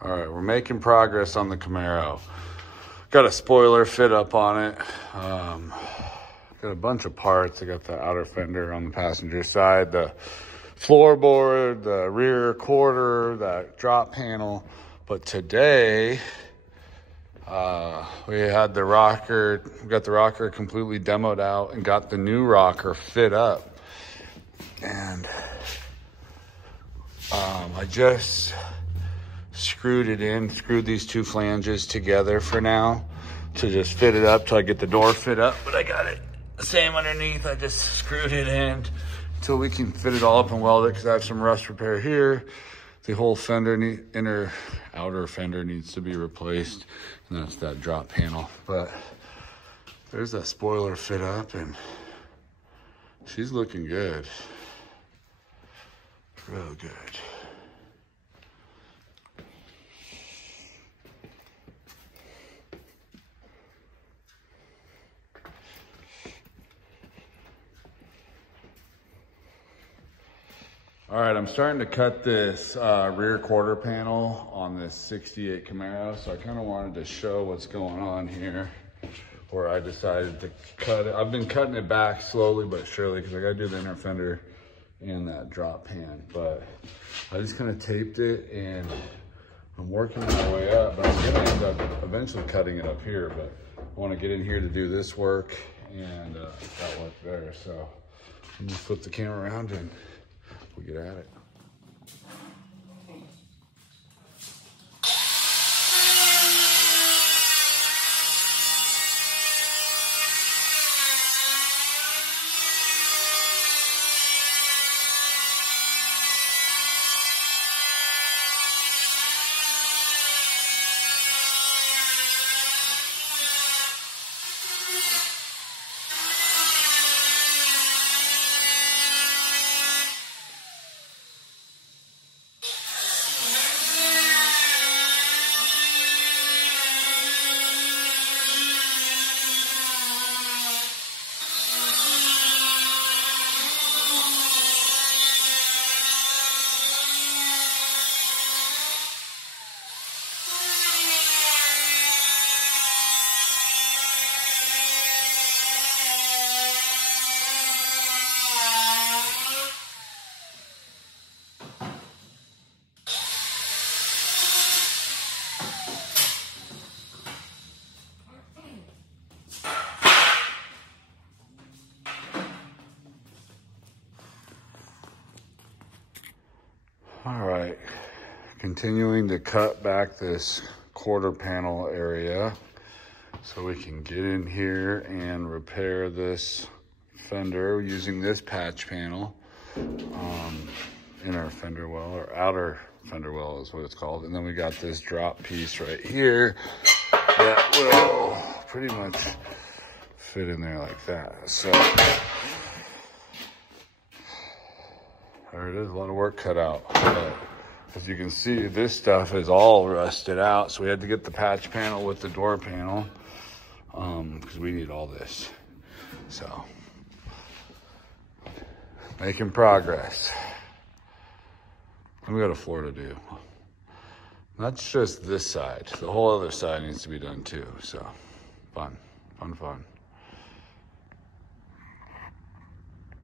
All right, we're making progress on the Camaro. Got a spoiler fit up on it. Got a bunch of parts. I got the outer fender on the passenger side, the floorboard, the rear quarter, that drop panel. But today, we had the rocker, we got the rocker completely demoed out and got the new rocker fit up. And I just screwed it in, screwed these two flanges together for now to just fit it up till I get the door fit up. But I got it the same underneath. I just screwed it in until we can fit it all up and weld it, because I have some rust repair here. The whole fender, outer fender needs to be replaced, and that's that drop panel. But there's that spoiler fit up, and she's looking good. Real good. All right, I'm starting to cut this rear quarter panel on this 68 Camaro, so I kind of wanted to show what's going on here, where I decided to cut it. I've been cutting it back slowly but surely because I got to do the inner fender and that drop pan, but I just kind of taped it and I'm working my way up, but I'm going to end up eventually cutting it up here, but I want to get in here to do this work and that work there. So I'm going to flip the camera around and we'll get at it. All right, continuing to cut back this quarter panel area so we can get in here and repair this fender using this patch panel. Inner fender well, or outer fender well is what it's called. And then we got this drop piece right here that will pretty much fit in there like that. So there it is, a lot of work cut out. But as you can see, this stuff is all rusted out. So we had to get the patch panel with the door panel because we need all this. So making progress. And we got a floor to do. That's just this side. The whole other side needs to be done too. So fun, fun, fun.